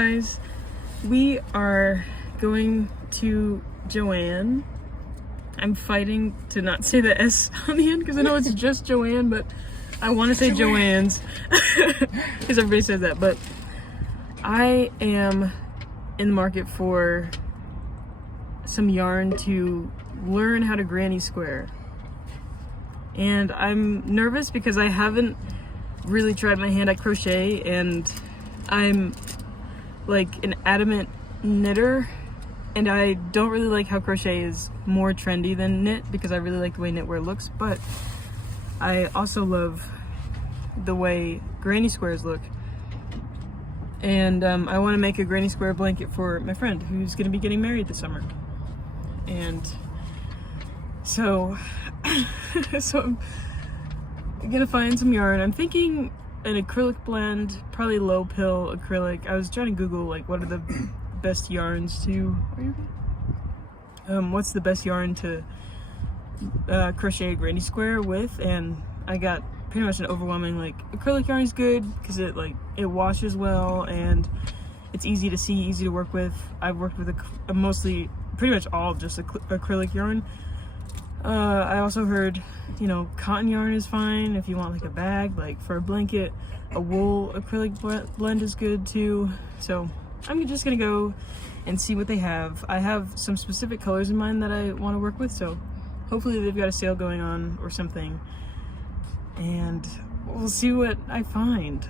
Guys, we are going to Joanne. I'm fighting to not say the S on the end because I know it's just Joanne, but I want to say Joanne's because everybody says that. But I am in the market for some yarn to learn how to granny square. And I'm nervous because I haven't really tried my hand at crochet, and I'm like an adamant knitter, and I don't really like how crochet is more trendy than knit because I really like the way knitwear looks, but I also love the way granny squares look. And I want to make a granny square blanket for my friend who's going to be getting married this summer. And so I'm gonna find some yarn. I'm thinking an acrylic blend, probably low pill acrylic. I was trying to Google like what are the best yarns to what's the best yarn to crochet a granny square with, and I got pretty much an overwhelming like acrylic yarn is good because it washes well and it's easy to see, easy to work with. I've worked with mostly pretty much all just acrylic yarn. I also heard, cotton yarn is fine if you want like a bag, like for a blanket. A wool acrylic blend is good too. So I'm just gonna go and see what they have. I have some specific colors in mind that I want to work with, so hopefully they've got a sale going on or something. And we'll see what I find.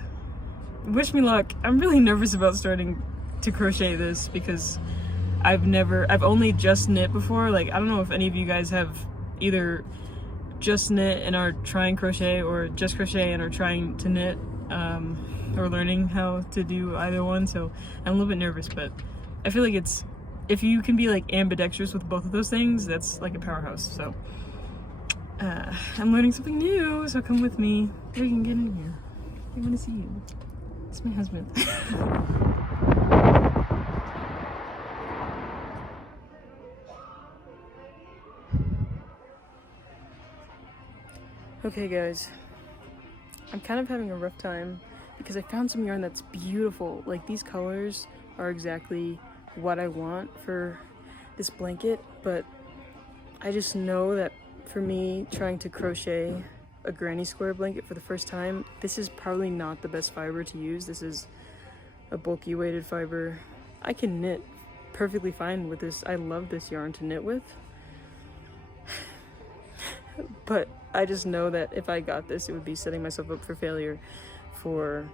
Wish me luck. I'm really nervous about starting to crochet this because I've only just knit before. Like, I don't know if any of you guys have either just knit and are trying crochet, or just crochet and are trying to knit, or learning how to do either one. So I'm a little bit nervous, but I feel like if you can be like ambidextrous with both of those things, that's like a powerhouse. So I'm learning something new, so come with me. You can get in here. I want to see you. It's my husband. Okay guys, I'm kind of having a rough time because I found some yarn that's beautiful. Like, these colors are exactly what I want for this blanket, but I just know that for me trying to crochet a granny square blanket for the first time, this is probably not the best fiber to use. This is a bulky weighted fiber. I can knit perfectly fine with this. I love this yarn to knit with. But I just know that if I got this, it would be setting myself up for failure for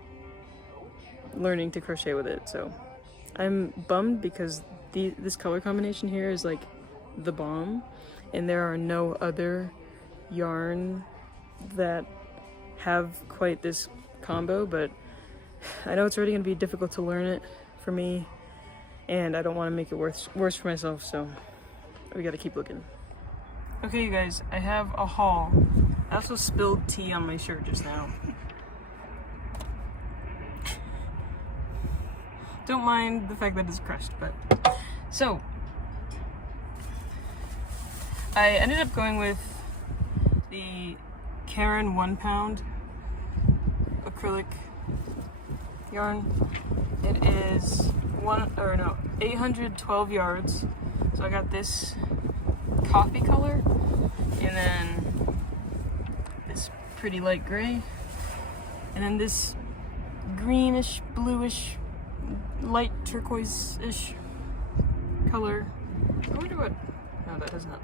learning to crochet with it. So I'm bummed because this color combination here is like the bomb, and there are no other yarn that have quite this combo. But I know it's already going to be difficult to learn it for me, and I don't want to make it worse for myself, so we got to keep looking. Okay, you guys, I have a haul. I also spilled tea on my shirt just now. Don't mind the fact that it's crushed, but... So, I ended up going with the Karen 1 pound acrylic yarn. It is 812 yards. So I got this coffee color, and then this pretty light gray, and then this greenish, bluish, light turquoise-ish color. I wonder what... No, that does not.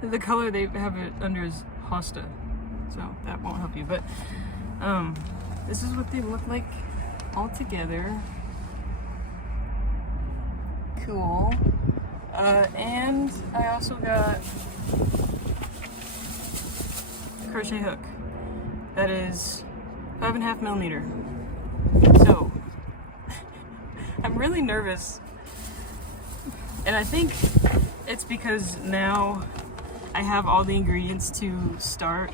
The color they have it under is Hosta, so that won't help you, but this is what they look like all together. Cool. And I also got a crochet hook that is 5.5 millimeter. So I'm really nervous, and I think it's because now I have all the ingredients to start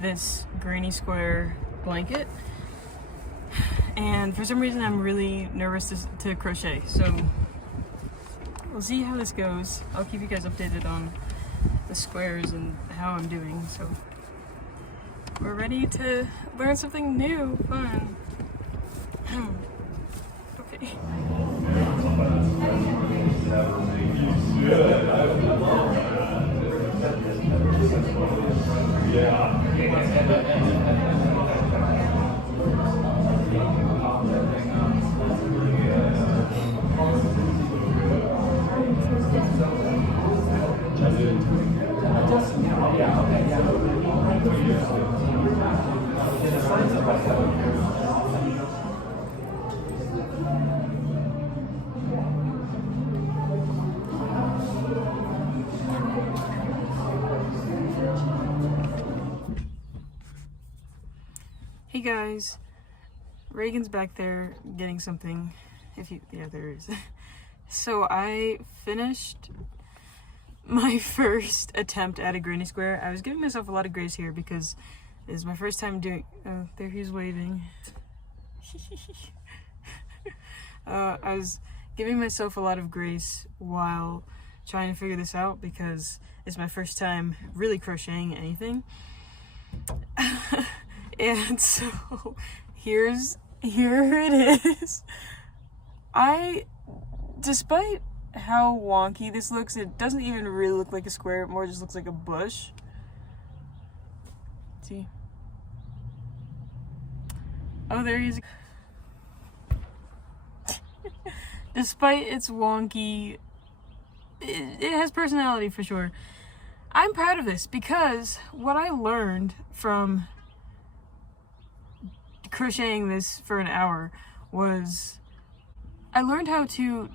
this granny square blanket, and for some reason I'm really nervous to crochet. So we'll see how this goes. I'll keep you guys updated on the squares and how I'm doing. So we're ready to learn something new, fun. Okay. Hey guys, Reagan's back there getting something. Yeah, there is. So I finished my first attempt at a granny square. I was giving myself a lot of grace here because this is my first time doing. Oh, there he's waving. I was giving myself a lot of grace while trying to figure this out because it's my first time really crocheting anything. And so here it is. Despite how wonky this looks, it doesn't even really look like a square, it more just looks like a bush. See? Oh, there he is. Despite its wonky, it has personality for sure. I'm proud of this because what I learned from crocheting this for an hour was I learned how to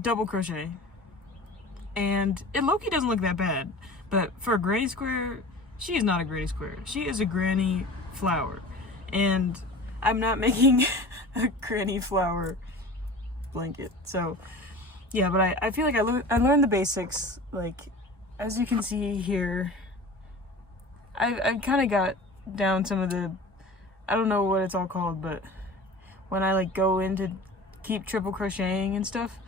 double crochet, and it low-key doesn't look that bad, but for a granny square, she is not a granny square, she is a granny flower, and I'm not making a granny flower blanket. So yeah, but I feel like I learned the basics. Like, as you can see here, I kind of got down some of the, I don't know what it's all called, but when I like go in to keep triple crocheting and stuff,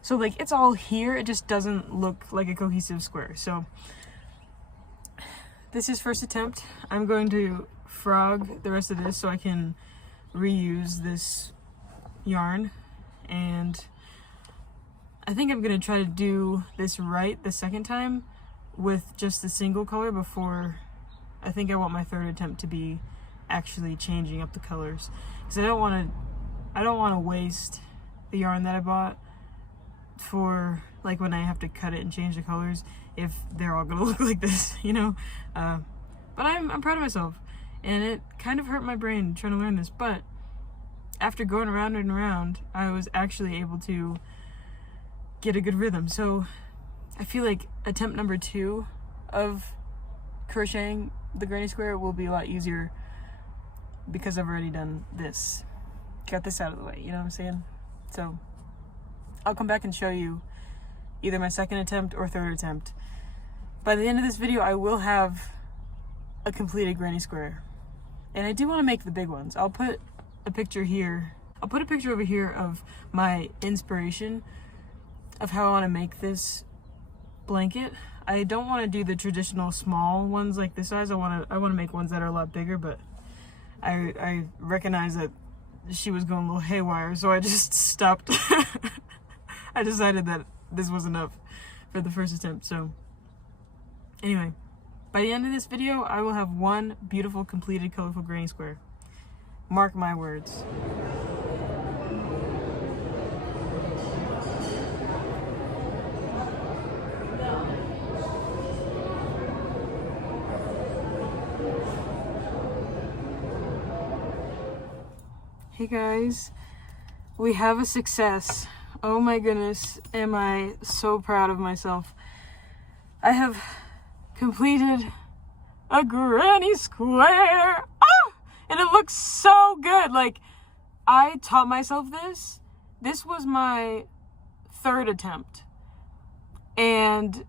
so like it's all here, it just doesn't look like a cohesive square. So this is first attempt. I'm going to frog the rest of this so I can reuse this yarn, and I think I'm gonna try to do this right the second time with just a single color before. I think I want my third attempt to be actually changing up the colors, because I don't want to waste the yarn that I bought for like when I have to cut it and change the colors if they're all gonna look like this, you know. But I'm proud of myself, and it kind of hurt my brain trying to learn this, but after going around and around, I was actually able to get a good rhythm. So I feel like attempt number 2 of crocheting the granny square will be a lot easier because I've already done this. Got this out of the way, you know what I'm saying? So I'll come back and show you either my second attempt or third attempt. By the end of this video, I will have a completed granny square. And I do want to make the big ones. I'll put a picture here. I'll put a picture over here of my inspiration of how I want to make this blanket. I don't want to do the traditional small ones like this size. I want to make ones that are a lot bigger, but I recognize that she was going a little haywire, so I just stopped. I decided that this was enough for the first attempt. So anyway, by the end of this video, I will have one beautiful, completed, colorful granny square. Mark my words. Hey guys, we have a success. Oh my goodness, am I so proud of myself. I have completed a granny square. Ah! And it looks so good. Like, I taught myself this. This was my third attempt. And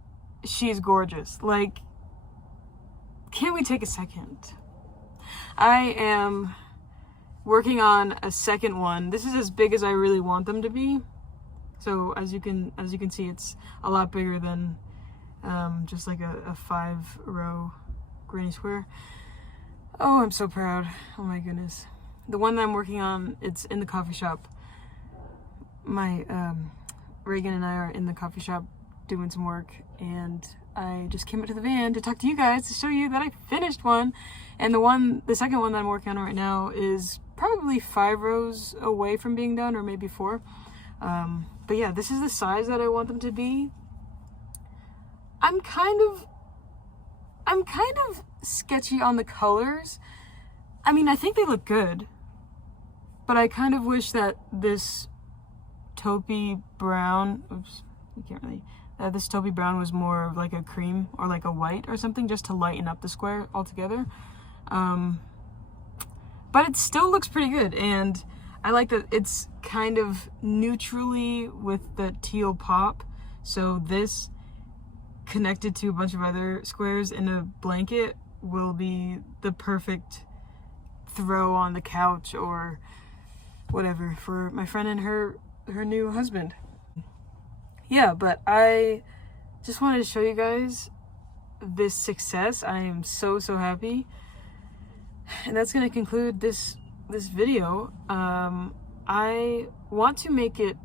she's gorgeous. Like, can we take a second? I am working on a second one. This is as big as I really want them to be. So as you can see, it's a lot bigger than just like a 5-row granny square. Oh, I'm so proud. Oh my goodness. The one that I'm working on, it's in the coffee shop. my Reagan and I are in the coffee shop doing some work, and I just came up to the van to talk to you guys to show you that I finished one. And the second one that I'm working on right now is probably 5 rows away from being done, or maybe 4. But yeah, this is the size that I want them to be. I'm kind of sketchy on the colors. I mean, I think they look good, but I kind of wish that this taupey brown, this taupey brown was more of like a cream or like a white or something, just to lighten up the square altogether. But it still looks pretty good, and I like that it's kind of neutrally with the teal pop. So this connected to a bunch of other squares in a blanket will be the perfect throw on the couch or whatever for my friend and her new husband. Yeah, but I just wanted to show you guys this success. I am so happy. And that's going to conclude this video. I want to make it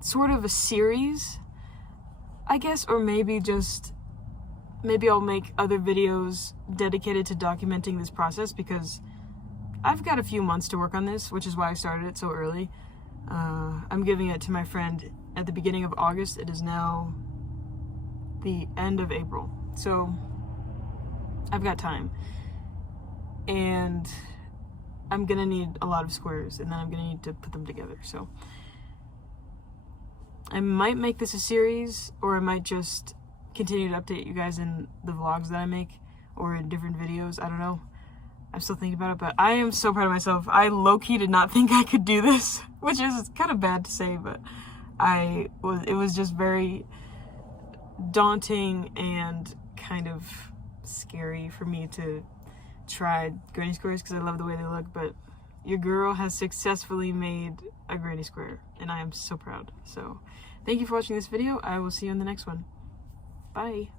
sort of a series, I guess, or maybe I'll make other videos dedicated to documenting this process, because I've got a few months to work on this, which is why I started it so early. I'm giving it to my friend at the beginning of August. It is now the end of April, so I've got time. And I'm gonna need a lot of squares, and then I'm gonna need to put them together. So I might make this a series, or I might just continue to update you guys in the vlogs that I make, or in different videos. I don't know. I'm still thinking about it, but I am so proud of myself. I low-key did not think I could do this, which is kind of bad to say, but it was just very daunting and kind of scary for me to try granny squares, because I love the way they look. But your girl has successfully made a granny square, and I am so proud. So thank you for watching this video. I will see you in the next one. Bye.